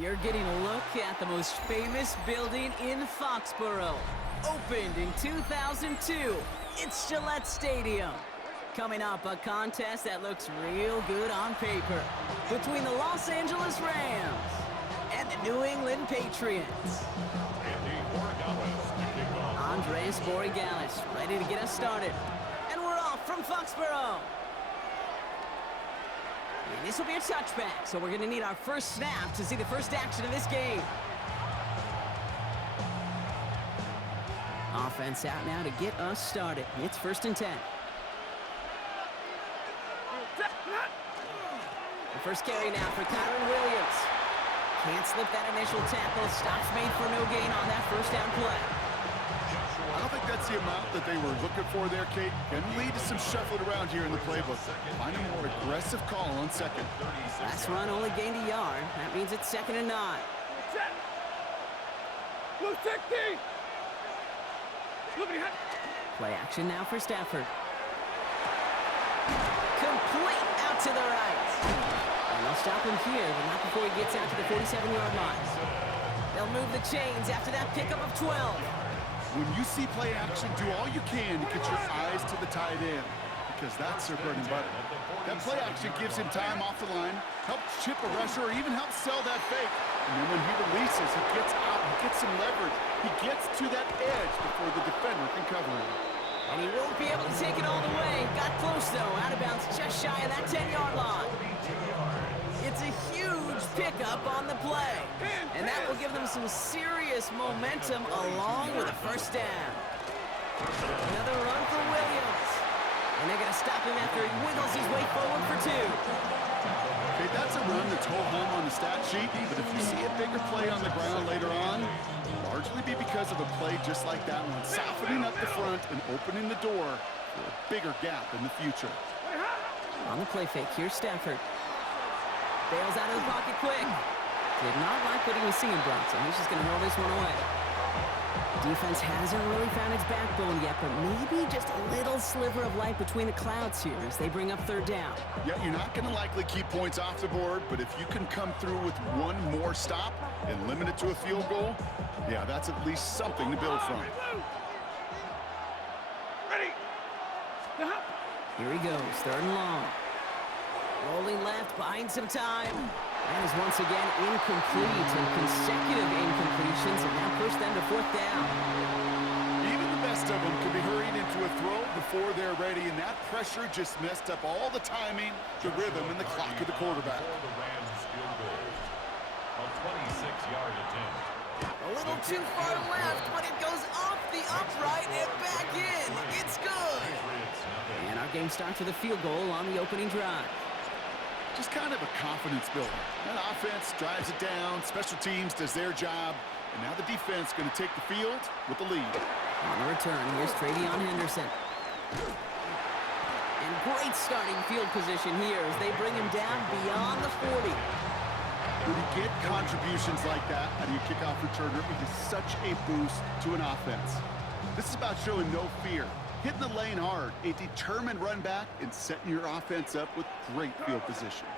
You're getting a look at the most famous building in Foxborough. Opened in 2002, it's Gillette Stadium. Coming up, a contest that looks real good on paper between the Los Angeles Rams and the New England Patriots. Andres Borregales ready to get us started. And we're off from Foxborough. And this will be a touchback, so we're going to need our first snap to see the first action of this game. Offense out now to get us started. It's 1st and 10. The first carry now for Kyron Williams. Can't slip that initial tackle. Stops made for no gain on that first down play. I don't think that's the amount that they were looking for there, Kate. Can lead to some shuffling around here in the playbook. Find a more aggressive call on second. Last run only gained a yard. That means it's 2nd and 9. Play action now for Stafford. Complete out to the right. And they'll stop him here, but not before he gets out to the 47-yard line. They'll move the chains after that pickup of 12. When you see play action, do all you can to get your eyes to the tight end, because that's their bread and butter. That play action gives him time off the line, helps chip a rusher, or even helps sell that fake. And then when he releases, he gets out, he gets some leverage. He gets to that edge before the defender can cover him. And he won't be able to take it all the way. Got close, though. Out of bounds just shy of that 10-yard line. It's a huge pickup on the play. And that will give them some serious momentum along with a first down. Another run for Williams. And they're going to stop him after he wiggles his way forward for 2. Okay, that's a run that's whole home on the stat sheet, but if you see a bigger play on the ground later on, largely be because of a play just like that one, softening up the front and opening the door for a bigger gap in the future. On the play fake, here's Stafford. Bails out of the pocket quick. Did not like what he was seeing, Bronson. He's just going to roll this one away. Defense hasn't really found its backbone yet, but maybe just a little sliver of light between the clouds here as they bring up 3rd down. Yeah, you're not going to likely keep points off the board, but if you can come through with one more stop and limit it to a field goal, yeah, that's at least something to build from. Ready. Here he goes, 3rd and long. Rolling left, buying some time. That is once again incomplete, and consecutive incompletions have now pushed them to 4th down. Even the best of them could be hurried into a throw before they're ready, and that pressure just messed up all the timing, the rhythm, and the clock of the quarterback. A little too far left, but it goes off the upright and back in. It's good. And our game starts with a field goal on the opening drive. Just kind of a confidence builder. That offense drives it down, special teams does their job, and now the defense going to take the field with the lead. On the return, here's Travion Henderson. And great starting field position here as they bring him down beyond the 40. When you get contributions like that out of your kickoff returner, it is such a boost to an offense. This is about showing no fear, hitting the lane hard, a determined run back, and setting your offense up with great field position.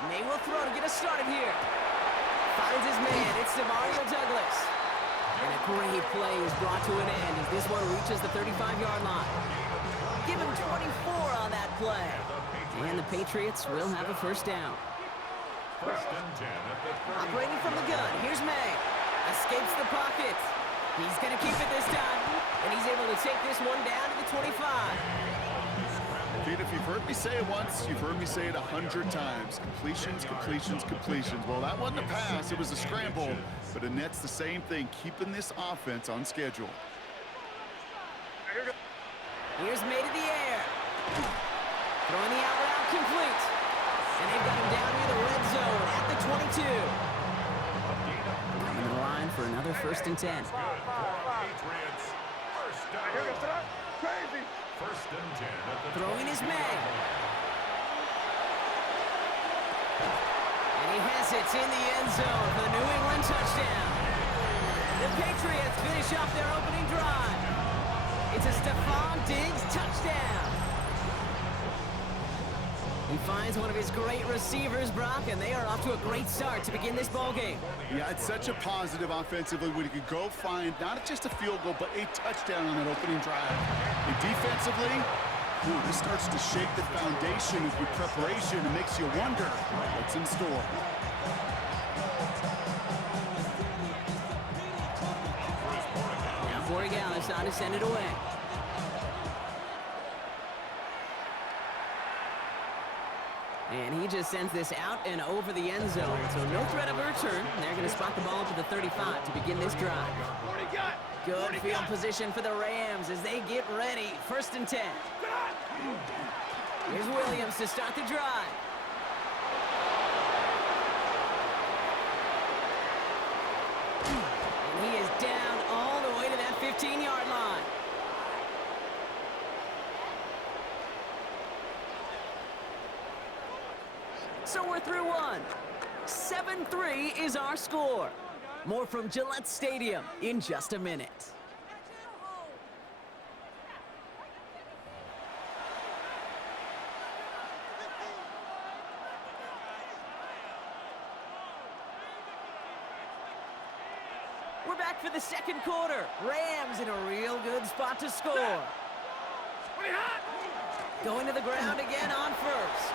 And they will throw to get us started here. Finds his man. It's Demario Douglas. And a great play is brought to an end as this one reaches the 35-yard line. Give him 24 on that play. And the Patriots will have a first down. Operating from the gun, here's May. Escapes the pocket. He's going to keep it this time. And he's able to take this one down to the 25. Pete, if you've heard me say it once, you've heard me say it 100 times. Completions, completions, completions. Well, that wasn't a pass. It was a scramble. But Annette's the same thing, keeping this offense on schedule. Here's May to the air. Throwing the out route complete. And they've got him down near the red zone at the 22. Coming to the line for another 1st and 10. Throwing is May. And he has it in the end zone for the New England touchdown. The Patriots finish off their opening drive. It's a Stephon Diggs touchdown. He finds one of his great receivers, Brock, and they are off to a great start to begin this ball game. Yeah, it's such a positive offensively when you can go find not just a field goal, but a touchdown on that opening drive. And defensively, this starts to shake the foundation of your preparation and makes you wonder what's in store. Now Borregales on to send it away. And he just sends this out and over the end zone. So no threat of a return. They're going to spot the ball up at the 35 to begin this drive. Good field position for the Rams as they get ready. 1st and 10. Here's Williams to start the drive. And he is down all the way to that 15-yard line. So we're through one. 7-3 is our score. More from Gillette Stadium in just a minute. We're back for the second quarter. Rams in a real good spot to score. Going to the ground again on first.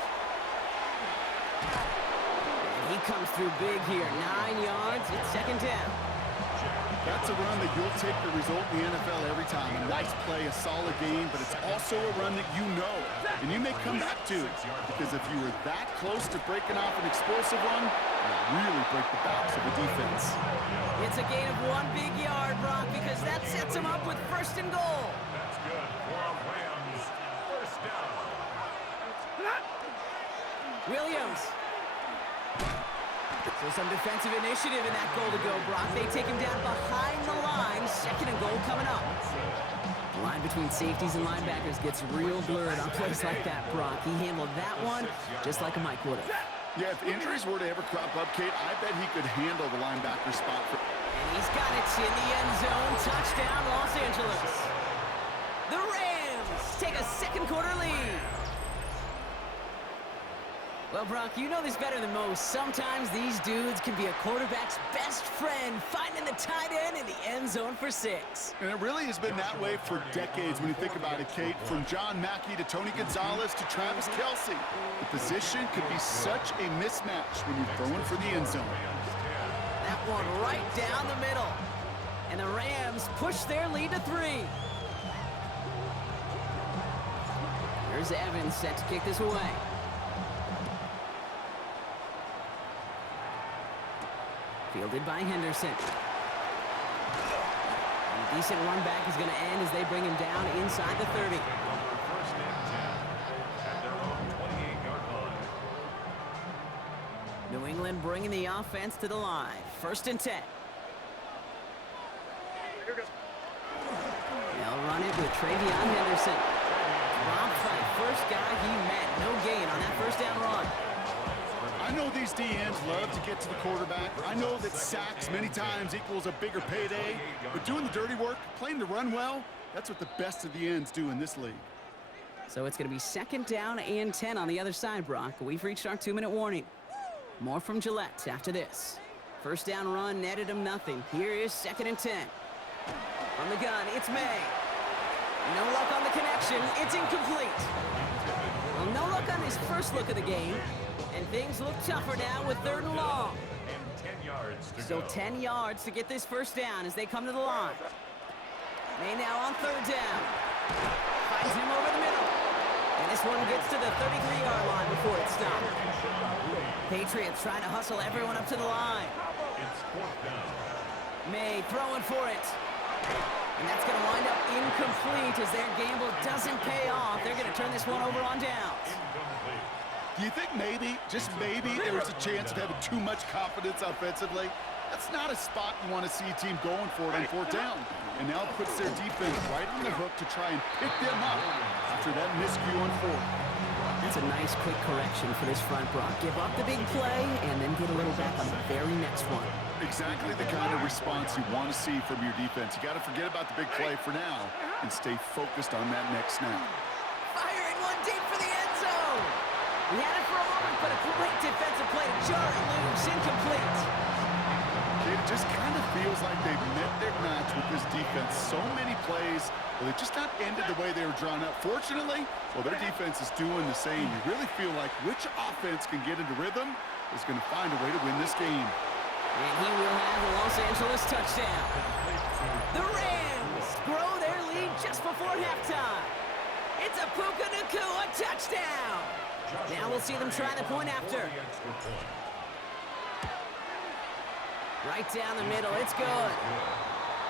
He comes through big here. 9 yards. It's 2nd down. That's a run that you'll take the result in the NFL every time. A nice play, a solid game, but it's also a run that you know and you may come back to. Because if you were that close to breaking off an explosive run, you'll really break the backs of the defense. It's a gain of 1 big yard, Brock, because that sets him up with 1st and goal. That's good for Rams. 1st down. Williams. So some defensive initiative in that goal to go, Brock. They take him down behind the line. 2nd and goal coming up. The line between safeties and linebackers gets real blurred on plays like that, Brock. He handled that one just like a Mike would have. Yeah, if injuries were to ever crop up, Kate, I bet he could handle the linebacker spot. And he's got it in the end zone. Touchdown, Los Angeles. The Rams take a 2nd quarter lead. Well, Brock, you know this better than most. Sometimes these dudes can be a quarterback's best friend, finding the tight end in the end zone for 6. And it really has been that way for decades when you think about it, Kate. From John Mackey to Tony Gonzalez to Travis Kelce. The position could be such a mismatch when you're throwing for the end zone. That one right down the middle. And the Rams push their lead to 3. Here's Evans set to kick this away. Fielded by Henderson. And a decent run back is going to end as they bring him down inside the 30. 1st and 10 at their own 28-yard line. New England bringing the offense to the line. 1st and 10. They'll run it with Travion Henderson. Dropped by the first guy he met. No gain on that 1st down run. I know these DNs love to get to the quarterback. I know that sacks many times equals a bigger payday. But doing the dirty work, playing the run well, that's what the best of the ends do in this league. So it's going to be 2nd down and 10 on the other side, Brock. We've reached our 2-minute warning. More from Gillette after this. 1st down run netted him nothing. Here is 2nd and 10. From the gun, it's May. No luck on the connection. It's incomplete. Well, no luck on his first look of the game. And things look tougher now with 3rd and long. And 10 yards to So go. 10 yards to get this 1st down as they come to the line. May now on 3rd down. Finds him over the middle. And this one gets to the 33-yard line before it stopped. Patriots trying to hustle everyone up to the line. It's 4th down. May throwing for it. And that's going to wind up incomplete as their gamble doesn't pay off. They're going to turn this one over on downs. Incomplete. Do you think maybe, just maybe, there was a chance of having too much confidence offensively? That's not a spot you want to see a team going for it on 4th down. And now it puts their defense right on the hook to try and pick them up after that miscue on 4th. That's a nice quick correction for this front, Brock. Give up the big play and then get a little back on the very next one. Exactly the kind of response you want to see from your defense. You got to forget about the big play for now and stay focused on that next snap. Firing one deep for the end zone. He had it for a moment, but a great defensive play to jar it loose. Incomplete. It just kind of feels like they've met their match with this defense. So many plays, well, they've just not ended the way they were drawn up. Fortunately, well, their defense is doing the same. You really feel like which offense can get into rhythm is going to find a way to win this game. And he will have the Los Angeles touchdown. The Rams grow their lead just before halftime. It's a Puka Nacua touchdown. Now we'll see them try the point after. Right down the middle, it's good.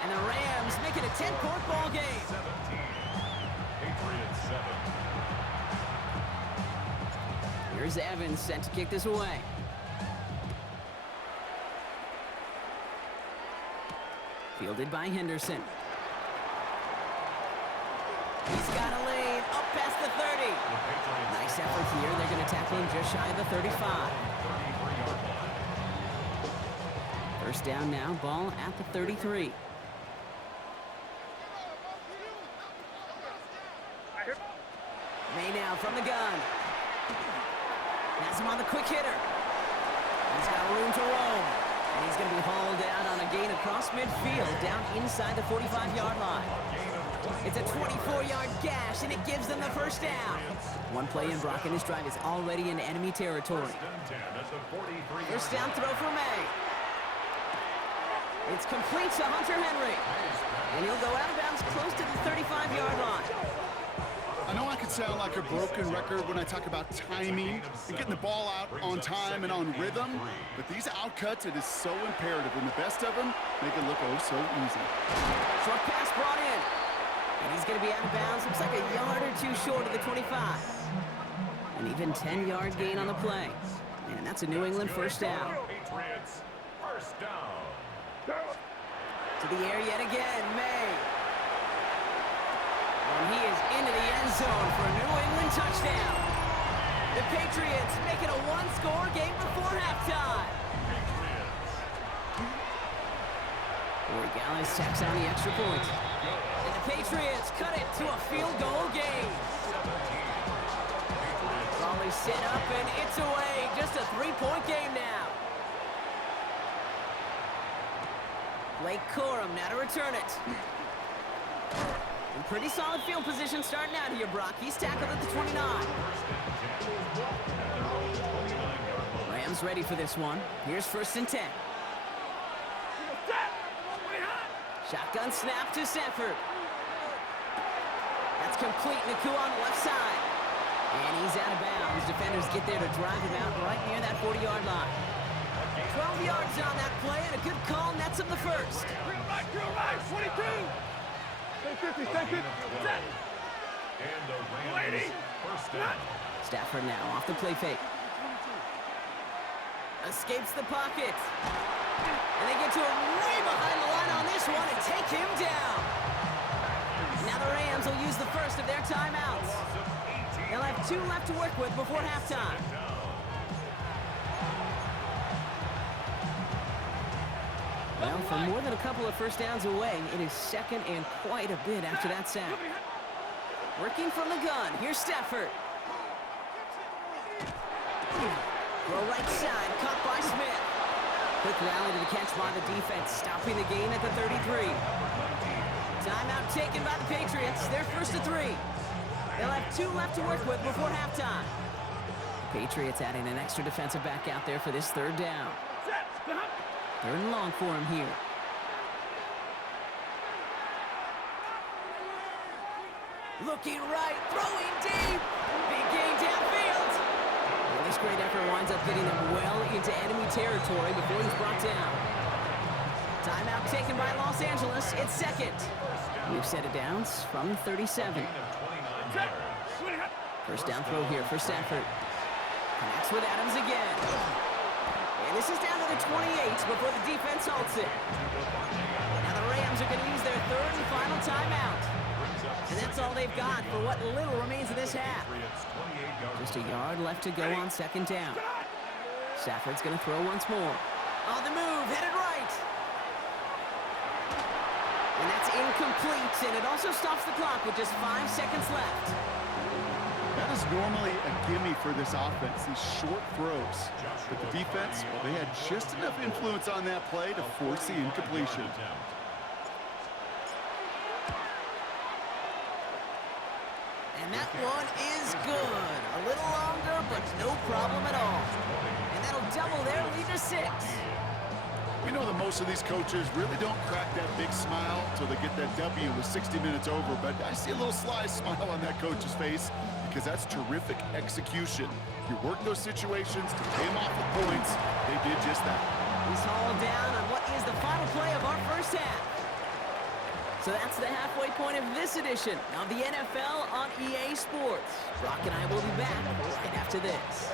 And the Rams make it a 10-point ball game. 17. Patriots 7. Here's Evans set to kick this away. Fielded by Henderson. He's got a lane up past the 30. Nice effort here. They're going to tackle him just shy of the 35. First down now, ball at the 33. May now from the gun. Has him on the quick hitter. He's got room to roam. And he's going to be hauled out on a gain across midfield, down inside the 45-yard line. It's a 24-yard gash, and it gives them the first down. One play in, Brock, and his drive is already in enemy territory. First down throw for May. It's complete to Hunter Henry. And he'll go out of bounds close to the 35-yard line. I know I could sound like a broken record when I talk about timing and getting the ball out on time and on rhythm, but these outcuts, it is so imperative, and the best of them make it look oh so easy. Short pass brought in. And he's going to be out of bounds. Looks like a yard or two short of the 25. An even 10-yard gain on the play. And that's a New England first down. Patriots first down. To the air yet again, May. And he is into the end zone for a New England touchdown. The Patriots make it a one-score game before halftime. Corey Gallis tacks on the extra point. And the Patriots cut it to a field goal game. Raleigh set up and it's away. Just a three-point game now. Blake Corum now to return it. In pretty solid field position starting out here, Brock. He's tackled at the 29. Rams ready for this one. Here's first and 10. Shotgun snap to Sanford. That's complete. Nacua on the left side. And he's out of bounds. Defenders get there to drive him out right near that 40-yard line. 12 yards on that play, and a good call nets him the first. 22. And the Rams first down. Stafford now off the play fake. Escapes the pocket. And they get to him way behind the line on this one and take him down. Now the Rams will use the first of their timeouts. They'll have 2 left to work with before halftime. Well, for more than a couple of first downs away, it is second and quite a bit after that sack. Working from the gun, here's Stafford. Throw right side, caught by Smith. Quick rally to the catch by the defense, stopping the gain at the 33. Timeout taken by the Patriots. They're first to 3. They'll have 2 left to work with before halftime. Patriots adding an extra defensive back out there for this third down. Third and long for him here. Looking right, throwing deep. Big gain downfield. And this great effort winds up getting him well into enemy territory before he's brought down. Timeout taken by Los Angeles. It's second. We've set it down from 37. First down throw here for Stafford. Connects with Adams again. And this is down to the 28 before the defense halts it. Now the Rams are going to use their third and final timeout. And that's all they've got for what little remains of this half. Just a yard left to go on second down. Stafford's going to throw once more. On the move, headed right. And that's incomplete, and it also stops the clock with just 5 seconds left. That is normally a gimme for this offense, these short throws. But the defense, well, they had just enough influence on that play to force the incompletion. And that one is good. A little longer, but no problem at all. And that'll double their lead to 6. We know that most of these coaches really don't crack that big smile until they get that W with 60 minutes over, but I see a little sly smile on that coach's face because that's terrific execution. You work those situations to pay them off with points. They did just that. He's hauled down on what is the final play of our first half. So that's the halfway point of this edition of the NFL on EA Sports. Brock and I will be back right after this.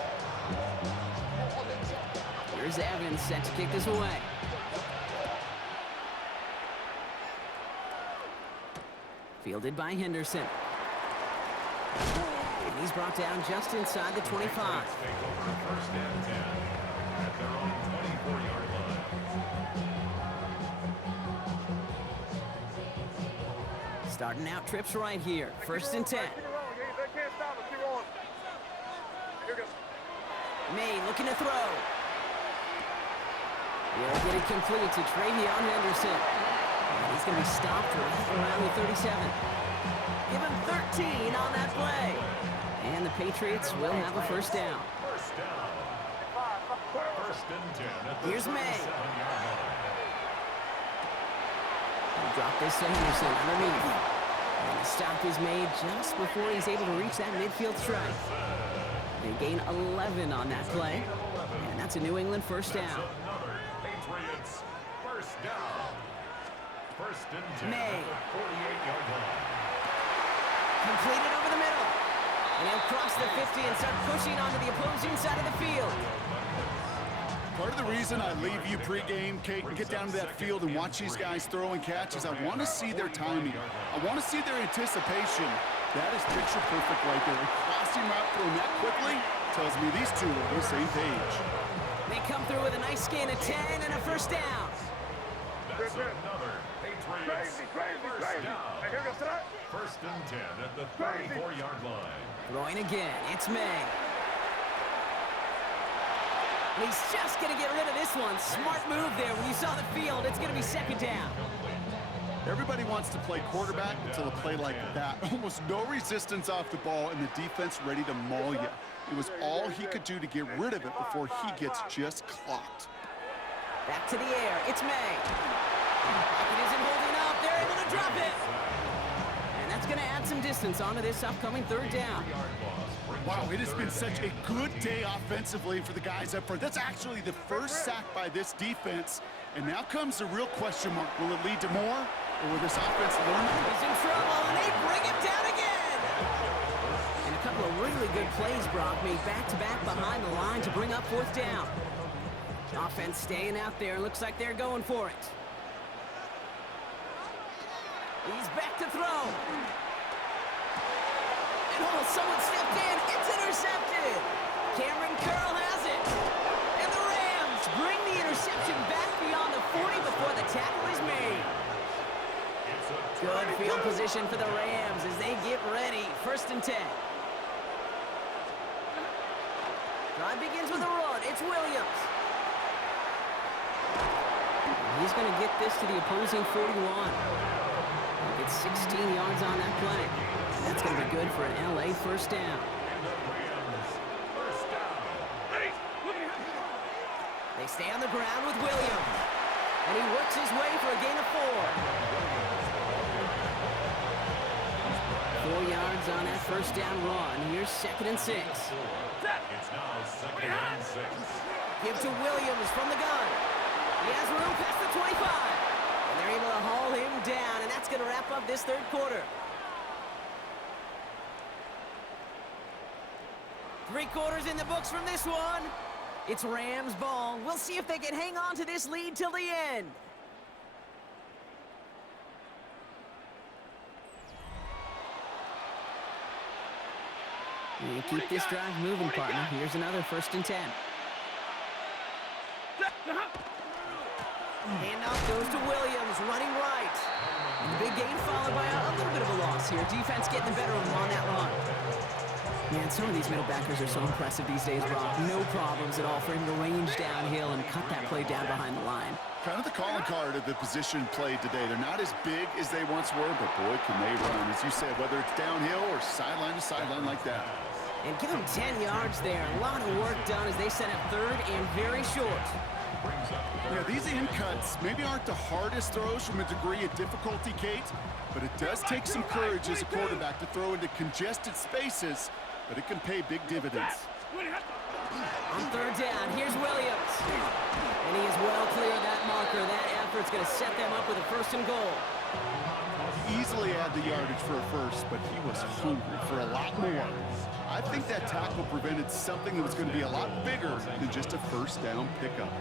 Here's Evans set to kick this away. Fielded by Henderson. And he's brought down just inside the 25. Take over first and 10 at their own 24-yard line. Starting out trips right here. First and 10. They can't stop us. Keep on. Here we go. May looking to throw. He'll get it complete to Travion Henderson. And he's going to be stopped right around the 37. Give him 13 on that play. And the Patriots will have a first down. First down. First and 10 at the Here's May. 37-yard line. Drop this to Henderson underneath. And the stop is made just before he's able to reach that midfield strike. They gain 11 on that play. And that's a New England first down. Another Patriots first down. First and 10 May. at the 48-yard line. Completed over the middle. And he'll cross the 50 and start pushing onto the opposing side of the field. Part of the reason I leave you pregame, Kate, and get down to that field and watch these guys throw and catch is I want to see their timing. I want to see their anticipation. That is picture perfect right there. A crossing route thrown that quickly tells me these two are on the same page. They come through with a nice gain of 10 and a first down. That's another Patriots first down. Hey, here we go. Sit up. First and 10 at the 34-yard line. Throwing again, it's May. And he's just going to get rid of this one. Smart move there. When you saw the field, it's going to be second down. Everybody wants to play quarterback until a play like that. Almost no resistance off the ball and the defense ready to maul you. It was all he could do to get rid of it before he gets just clocked. Back to the air, it's May. Pocket isn't holding up. They're able to drop it. And that's going to add some distance onto this upcoming third down. Wow, it has been such a good day offensively for the guys up front. That's actually the first sack by this defense. And now comes the real question mark. Will it lead to more? Or will this offense learn? He's in trouble, and they bring him down again. And a couple of really good plays, Brock, made back-to-back behind the line to bring up fourth down. Offense staying out there. Looks like they're going for it. He's back to throw. And someone stepped in. It's intercepted. Cameron Curl has it. And the Rams bring the interception back beyond the 40 before the tackle is made. Good field position for the Rams as they get ready. First and 10. Drive begins with a run. It's Williams. He's going to get this to the opposing 41. It's 16 yards on that play. That's going to be good for an LA first down. They stay on the ground with Williams. And he works his way for a gain of 4. 4 yards on that first down run. Here's second and 6. It's now second and 6. Give to Williams from the gun. He has room past the 25. And they're able to haul him down, and that's going to wrap up this third quarter. 3 quarters in the books from this one. It's Rams ball. We'll see if they can hang on to this lead till the end. You keep this drive moving, partner. Here's another first and 10. Handoff goes to Williams, running right. And the big gain followed by a little bit of a loss here. Defense getting the better of him on that run. Man, some of these middle backers are so impressive these days, Brock. No problems at all for him to range downhill and cut that play down behind the line. Kind of the calling card of the position played today. They're not as big as they once were, but boy, can they run. As you said, whether it's downhill or sideline to sideline like that. And give them 10 yards there. A lot of work done as they set up third and very short. Yeah, these in cuts maybe aren't the hardest throws from a degree of difficulty, Kate, but it does take some courage as a quarterback to throw into congested spaces, but it can pay big dividends. On third down, here's Williams. And he is well clear of that marker. That effort's going to set them up with a first and goal. Easily add the yardage for a first, but he was hungry for a lot more. I think that tackle prevented something that was going to be a lot bigger than just a first down pickup.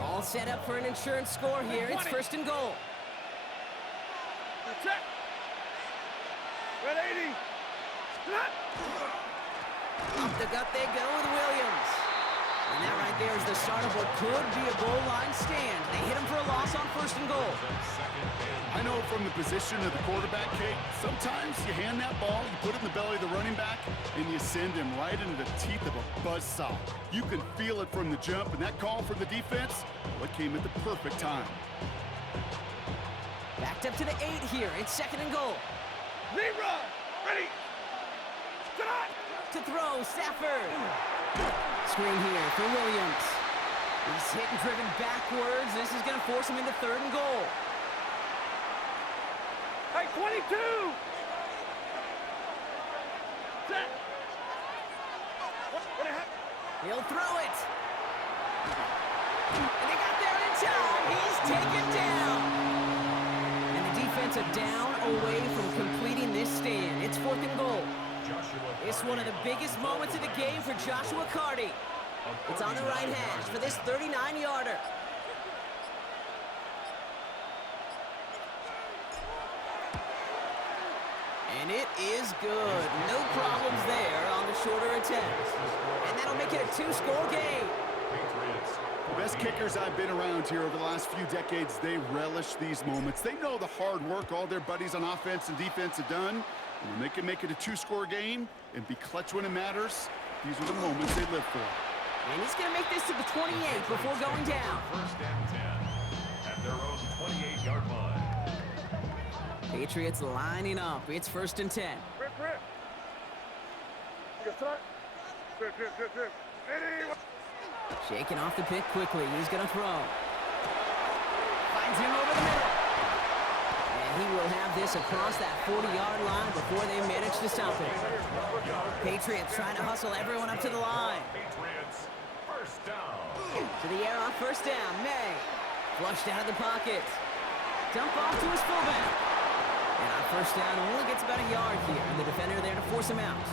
All set up for an insurance score here. It's first and goal. Check. Red 80. Up the gut they go with Williams. And that right there is the start of what could be a goal line stand. They hit him for a loss on first and goal. I know from the position of the quarterback, Kate, sometimes you hand that ball, you put it in the belly of the running back, and you send him right into the teeth of a buzzsaw. You can feel it from the jump, and that call from the defense, well, it came at the perfect time. Backed up to the 8 here. It's second and goal. Libra. Ready. To throw, Stafford. Screen here for Williams. He's hit and driven backwards. This is going to force him into third and goal. Hey, 22. Set. He'll throw it. And they got there in time. He's taken down. And the defensive down away from completing this stand. It's fourth and goal. It's one of the biggest moments of the game for Joshua Carty. It's on the right hash for this 39-yarder. And it is good. No problems there on the shorter attempt. And that'll make it a 2-score game. The best kickers I've been around here over the last few decades, they relish these moments. They know the hard work all their buddies on offense and defense have done. And when they can make it a 2-score game and be clutch when it matters, these are the moments they live for. And he's going to make this to the 28 before going down. First and 10 at their own 28-yard line. Patriots lining up. It's first and 10. Grip. Grip. Shaking off the pick quickly. He's going to throw. Finds him over the middle. And he will have this across that 40-yard line before they manage to stop it. Patriots trying to hustle everyone up to the line. Patriots, first down. To the air on first down. May. Flushed out of the pocket. Dump off to his fullback. And on first down, only gets about a yard here. And the defender there to force him out.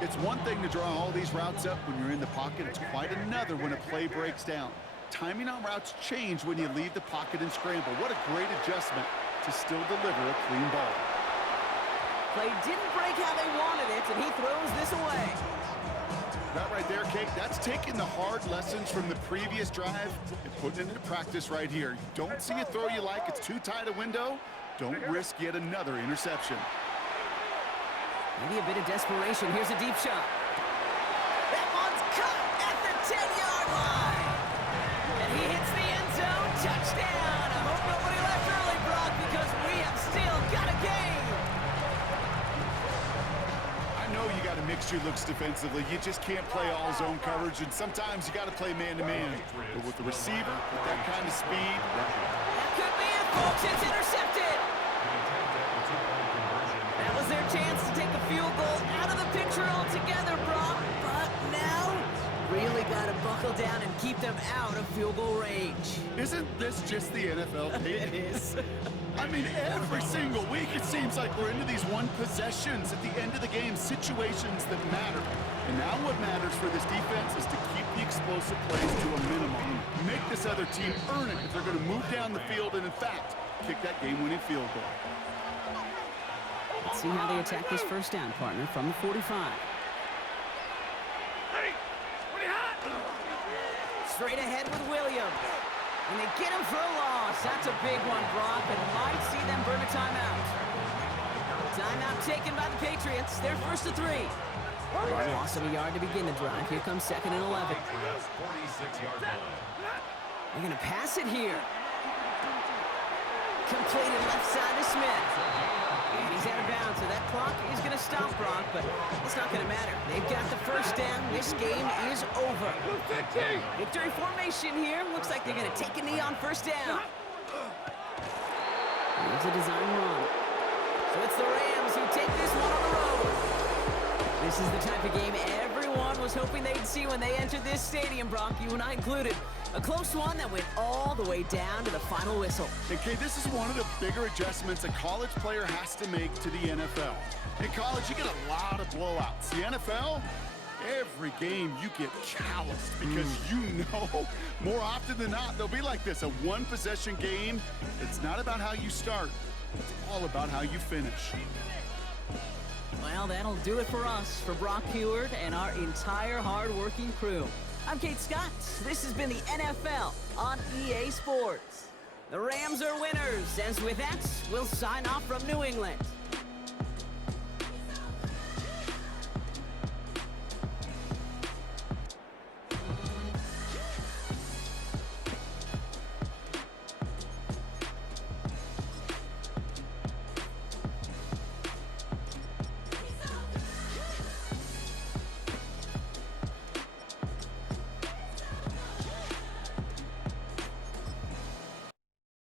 It's one thing to draw all these routes up when you're in the pocket. It's quite another when a play breaks down. Timing on routes change when you leave the pocket and scramble. What a great adjustment to still deliver a clean ball. Play didn't break how they wanted it, and he throws this away. That right there, Kate, that's taking the hard lessons from the previous drive and putting it into practice right here. You don't see a throw you like, it's too tight a window, don't risk yet another interception. Maybe a bit of desperation. Here's a deep shot. That one's cut at the 10-yard line. And he hits the end zone. Touchdown. I hope nobody left early, Brock, because we have still got a game. I know you got to mix your looks defensively. You just can't play all zone coverage, and sometimes you got to play man-to-man. But with the receiver, with that kind of speed, That could be it, folks. It's intercepted. That was their chance to take the field goal out of the picture altogether, Brock. But now, really got to buckle down and keep them out of field goal range. isn't this just the NFL, Kate? It is. I mean, every single week it seems like we're into these one possessions at the end of the game, situations that matter. And now what matters for this defense is to keep the explosive plays to a minimum. Make this other team earn it if they're going to move down the field and, in fact, kick that game-winning field goal. Let's see how they attack this first down, partner, from the 45. Straight ahead with Williams. And they get him for a loss. That's a big one, Brock, and might see them burn a timeout. Timeout taken by the Patriots. They're first to 3. Loss of a yard to begin the drive. Here comes 2nd and 11. 46-yard line. They're going to pass it here. Completed left side to Smith. And he's out of bounds, so that clock is going to stop, Brock, but it's not going to matter. They've got the first down. This game is over. Victory formation here. Looks like they're going to take a knee on first down. Here's a design run. So it's the Rams who take this one on the road. This is the type of game everyone was hoping they'd see when they entered this stadium, Brock, you and I included. A close one that went all the way down to the final whistle. Okay, this is one of the bigger adjustments a college player has to make to the NFL. In college, you get a lot of blowouts. The NFL, every game you get calloused because you know more often than not they'll be like this, a one-possession game. It's not about how you start. It's all about how you finish. Well, that'll do it for us, for Brock Heward and our entire hard-working crew. I'm Kate Scott. This has been the NFL on EA Sports. The Rams are winners, as with that, we'll sign off from New England.